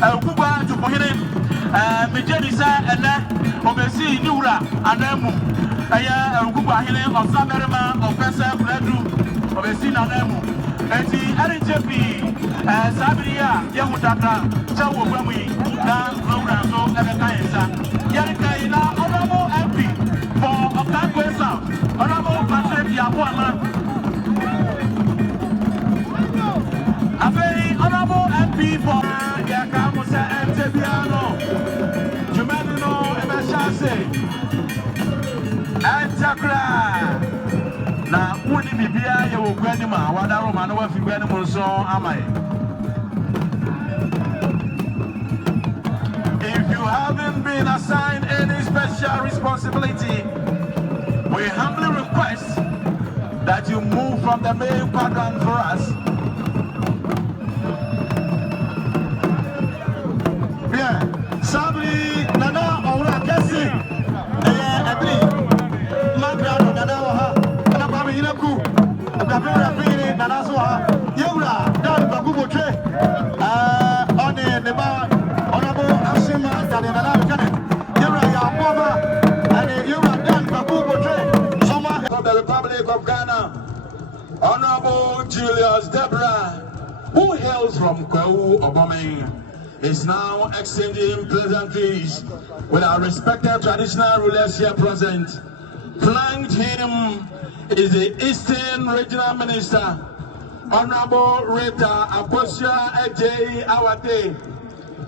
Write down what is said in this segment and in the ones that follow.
Akuapem Mejenisa and Obesi Nura and Nemu. Akuapem of Samerama of Pesa Bredu Obesi Nemu. And the RJP Sabria Yamutaka Chawu Bami na program so Ebekaisa. Yarikaina Honorable MP for Okankwe South. Honorable Patrick Yakwama. A very honorable MP for Yakamusa and Tebiano. Jumano Emashase and Takra. Now, only Bibia, you will grandma, what I Romano if you grandma so am I. If you haven't been assigned any special responsibility, we humbly request that you move from the main pattern for us. Sabri Nana Ora Kessi Abri Magrano Nana Kwame Henaku Akuapem Nana Soha Yura Dan Bagubotre on the Honorable Ashima Nana Kane Yura Yamova and Yura Dan Bagubotre Of the Republic of Ghana, Honorable Julius Deborah, who hails from Akuapem, is now exchanging pleasantries with our respected traditional rulers here present. Flanked him is the Eastern Regional Minister, Honorable Rita Apostle Ogyeahoho.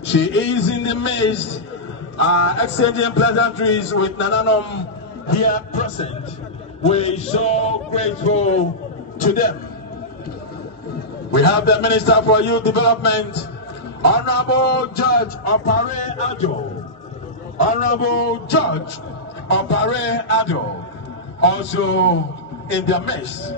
She is in the midst, exchanging pleasantries with Nananom here present. We're so grateful to them. We have the Minister for Youth Development, Honorable Judge Opare Adjo. Honorable Judge Opare Adjo, also in their midst.